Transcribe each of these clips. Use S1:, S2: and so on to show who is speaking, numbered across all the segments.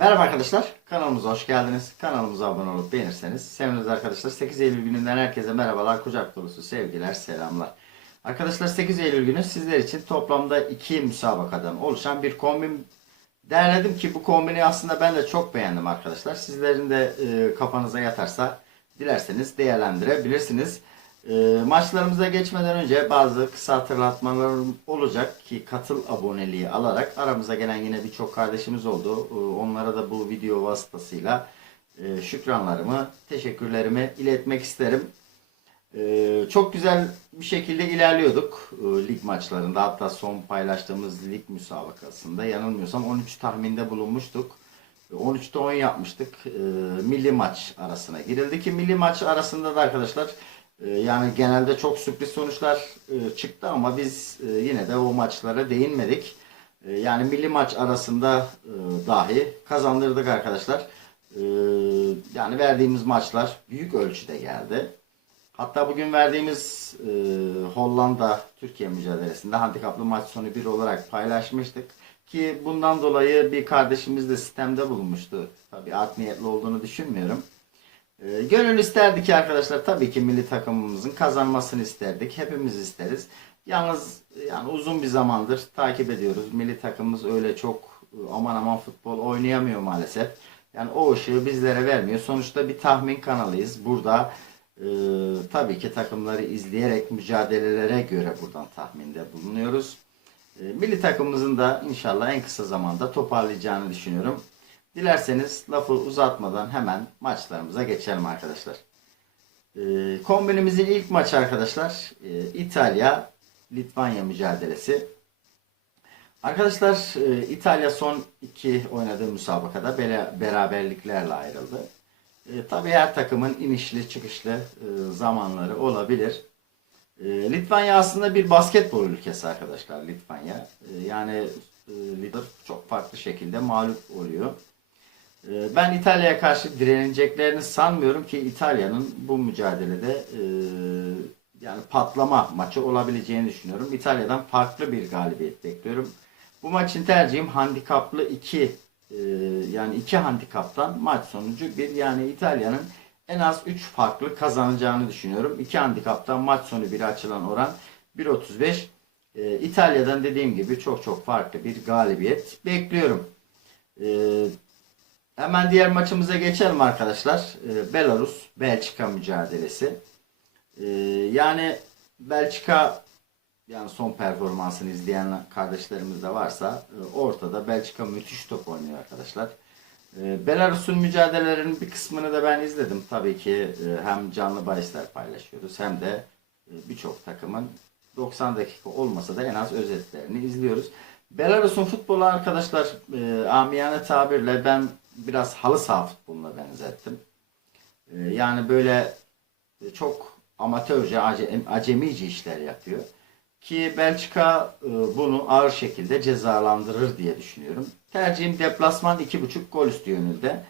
S1: Merhaba arkadaşlar, kanalımıza hoş geldiniz. Kanalımıza abone olup beğenirseniz seviniriz arkadaşlar. 8 Eylül gününden herkese merhabalar, kucak dolusu sevgiler, selamlar. Arkadaşlar 8 Eylül günü sizler için toplamda iki müsabakadan oluşan bir kombin derledim ki bu kombini aslında ben de çok beğendim arkadaşlar. Sizlerin de e, kafanıza yatarsa dilerseniz değerlendirebilirsiniz. E, maçlarımıza geçmeden önce bazı kısa hatırlatmalarım olacak ki katıl aboneliği alarak aramıza gelen yine birçok kardeşimiz oldu. E, onlara da bu video vasıtasıyla e, şükranlarımı, teşekkürlerimi iletmek isterim. Ee, çok güzel bir şekilde ilerliyorduk e, lig maçlarında. Hatta son paylaştığımız lig müsabakasında yanılmıyorsam 13 tahminde bulunmuştuk. E, 13'te 10 yapmıştık. E, milli maç arasına girildi ki milli maç arasında da arkadaşlar e, yani genelde çok sürpriz sonuçlar e, çıktı ama biz e, yine de o maçlara değinmedik. E, yani milli maç arasında e, dahi kazandırdık arkadaşlar. E, yani verdiğimiz maçlar büyük ölçüde geldi. Hatta bugün verdiğimiz e, Hollanda Türkiye mücadelesinde handikaplı maç sonu 1 olarak paylaşmıştık. Ki bundan dolayı bir kardeşimiz de sistemde bulunmuştu. Tabii art niyetli olduğunu düşünmüyorum. E, gönül isterdi ki arkadaşlar tabii ki milli takımımızın kazanmasını isterdik. Hepimiz isteriz. Yalnız yani uzun bir zamandır takip ediyoruz. Milli takımımız öyle çok e, aman aman futbol oynayamıyor maalesef. Yani o ışığı bizlere vermiyor. Sonuçta bir tahmin kanalıyız. Burada ee, tabii ki takımları izleyerek mücadelelere göre buradan tahminde bulunuyoruz. Ee, milli takımımızın da inşallah en kısa zamanda toparlayacağını düşünüyorum. Dilerseniz lafı uzatmadan hemen maçlarımıza geçelim arkadaşlar. Ee, kombinimizin ilk maçı arkadaşlar e, İtalya Litvanya mücadelesi. Arkadaşlar e, İtalya son iki oynadığı müsabakada bera- beraberliklerle ayrıldı. E, tabii her takımın inişli çıkışlı zamanları olabilir. Litvanya aslında bir basketbol ülkesi arkadaşlar Litvanya. Yani e, Litvanya çok farklı şekilde mağlup oluyor. E, ben İtalya'ya karşı direneceklerini sanmıyorum ki İtalya'nın bu mücadelede e, yani patlama maçı olabileceğini düşünüyorum. İtalya'dan farklı bir galibiyet bekliyorum. Bu maçın tercihim handikaplı 2 ee, yani iki handikaptan maç sonucu bir yani İtalya'nın en az 3 farklı kazanacağını düşünüyorum. İki handikaptan maç sonu bir açılan oran 1.35. Ee, İtalya'dan dediğim gibi çok çok farklı bir galibiyet bekliyorum. Ee, hemen diğer maçımıza geçelim arkadaşlar. Ee, Belarus Belçika mücadelesi. Ee, yani Belçika yani son performansını izleyen kardeşlerimiz de varsa e, ortada Belçika müthiş top oynuyor arkadaşlar. E, Belarus'un mücadelelerinin bir kısmını da ben izledim. Tabii ki e, hem canlı bahisler paylaşıyoruz hem de birçok takımın 90 dakika olmasa da en az özetlerini izliyoruz. Belarus'un futbolu arkadaşlar amiyane tabirle ben biraz halı saha futboluna benzettim. Yani böyle çok amatörce, acemice işler yapıyor. Ki Belçika e, bunu ağır şekilde cezalandırır diye düşünüyorum. Tercihim deplasman 2.5 gol üstü yönünde.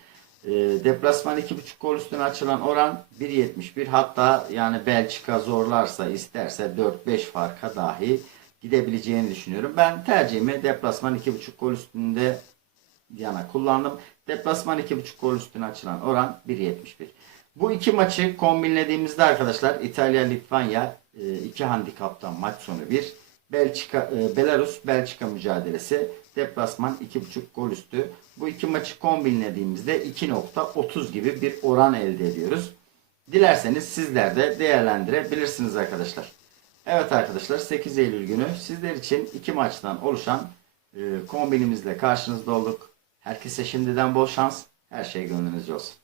S1: E, deplasman 2.5 gol üstüne açılan oran 1.71 hatta yani Belçika zorlarsa isterse 4-5 farka dahi gidebileceğini düşünüyorum. Ben tercihimi deplasman 2.5 gol üstünde yana kullandım. Deplasman 2.5 gol üstüne açılan oran 1.71. Bu iki maçı kombinlediğimizde arkadaşlar İtalya-Litvanya e, iki handikaptan maç sonu bir. Belçika, e, Belarus Belçika mücadelesi deplasman 2.5 gol üstü. Bu iki maçı kombinlediğimizde 2.30 gibi bir oran elde ediyoruz. Dilerseniz sizler de değerlendirebilirsiniz arkadaşlar. Evet arkadaşlar 8 Eylül günü sizler için iki maçtan oluşan e, kombinimizle karşınızda olduk. Herkese şimdiden bol şans. Her şey gönlünüzce olsun.